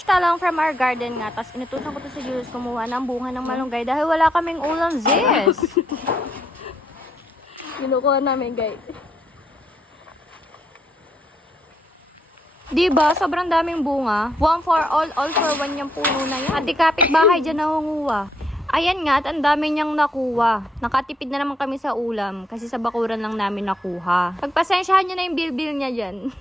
Fresh talang from our garden nga. Tapos inutusan ko to sa Julius kumuha ng bunga ng malunggay dahil wala kaming ulam, sis. Kinukuha namin, guys. Diba? Sobrang daming bunga. One for all for one yung puno na yan. At di kapitbahay dyan nangunguha. Ayan nga, at ang dami niyang nakuha. Nakatipid na naman kami sa ulam kasi sa bakuran lang namin nakuha. Pagpasensyahan niyo na yung bilbil niya dyan.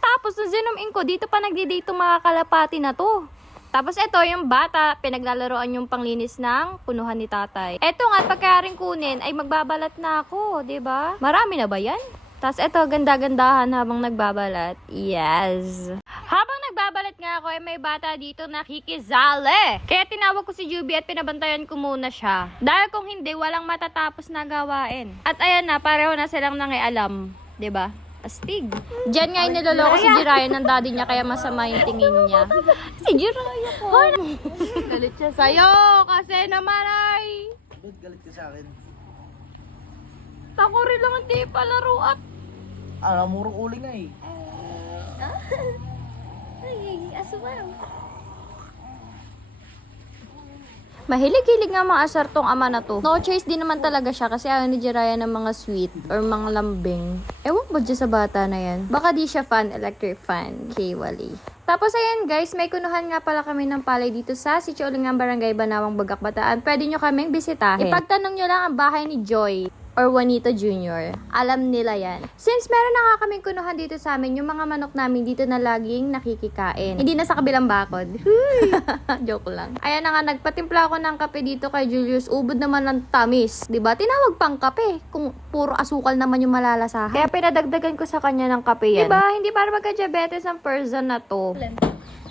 Tapos, nung zoom ko, dito pa nagdi-date mga kalapati na to. Tapos, ito yung bata, pinaglalaroan yung panglinis ng punuhan ni tatay. Ito nga, pagkaring kunin, ay magbabalat na ako, ba diba? Marami na ba yan? Tapos, ito, ganda-gandahan habang nagbabalat. Yes! Habang nagbabalat nga ako, ay may bata dito nakikizale. Kaya tinawag ko si Juby at pinabantayan ko muna siya. Dahil kung hindi, walang matatapos na gawain. At ayan na, pareho na silang nangialam. ba diba? Astig. Diyan nga niloloko si Jiraya ng daddy niya kaya masama yung tingin niya. Si Jiraya po. Galit siya sa'yo kasi naman ay... Ba't galit ka sa akin? Takuri lang hindi palaro at... Muro uling nga eh. Ay, aswang. Mahilig-hilig nga mga asar tong ama na to. No choice din naman talaga siya kasi ayaw ni Jiraya ng mga sweet or mga lambing. Ewan ba dyan sa bata na yan? Baka di siya fan, electric fan. Kay Wally. Tapos ayan guys, may kunuhan nga pala kami ng palay dito sa Sitio Ulingan, Barangay Banawang, Bagak, Bataan. Pwede nyo kaming bisitahin. Ipagtanong nyo lang ang bahay ni Joy or Juanito Jr. Alam nila yan. Since meron na nga kaming kunuhan dito sa amin, yung mga manok namin dito na laging nakikikain. Hindi na sa kabilang bakod. Joke lang. Ayan na nga, nagpatimpla ako ng kape dito kay Julius. Ubod naman ng tamis. Diba? Tinawag pang kape. Kung puro asukal naman yung malalasahan. Kaya pinadagdagan ko sa kanya ng kape yan. Diba? Hindi para magka-diabetes ang person na to.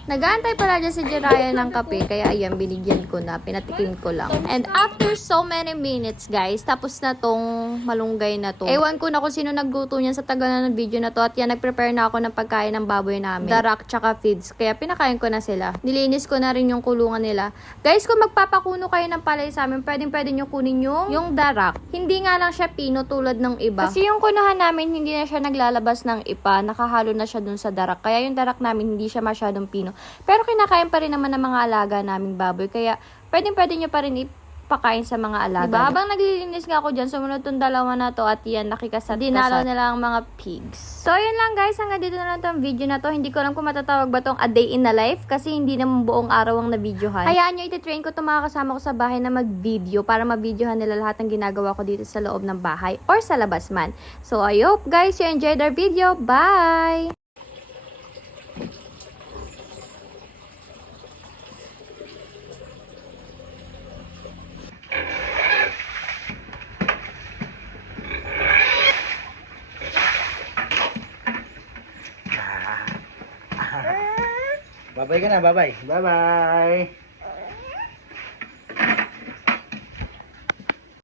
Nag-aantay pala dyan si Jiraya ng kape, kaya ayan, binigyan ko na, pinatikim ko lang. And after so many minutes, guys, tapos na tong malunggay na to. Ewan ko na kung sino nagluto niyan sa tagal na ng video na to, at yan, nag-prepare na ako ng pagkain ng baboy namin. Darak tsaka feeds, kaya pinakain ko na sila. Nilinis ko na rin yung kulungan nila. Guys, kung magpapakuno kayo ng palay sa amin, pwedeng nyo kunin yung darak. Hindi nga lang siya pino tulad ng iba. Kasi yung kunuhan namin, hindi na siya naglalabas ng ipa, nakahalo na siya dun sa darak. Kaya yung darak namin, hindi siya masyadong pino. Pero kinakain pa rin naman ng mga alaga naming baboy. Kaya pwede nyo pa rin ipakain sa mga alaga. Diba? Habang naglilinis nga ako dyan, sumunod tong dalawa na to at yan, nakikasat. Dinalaw nila ang mga pigs. So yun lang guys, hanggang dito na lang tong video na to. Hindi ko alam kung matatawag ba tong a day in the life kasi hindi naman buong araw ang na-videohan. Hayaan nyo, ititrain ko itong mga kasama ko sa bahay na mag-video para ma-videohan nila lahat ng ginagawa ko dito sa loob ng bahay or sa labas man. So I hope guys you enjoyed our video. Bye! Babay ka na, babay. Bye-bye.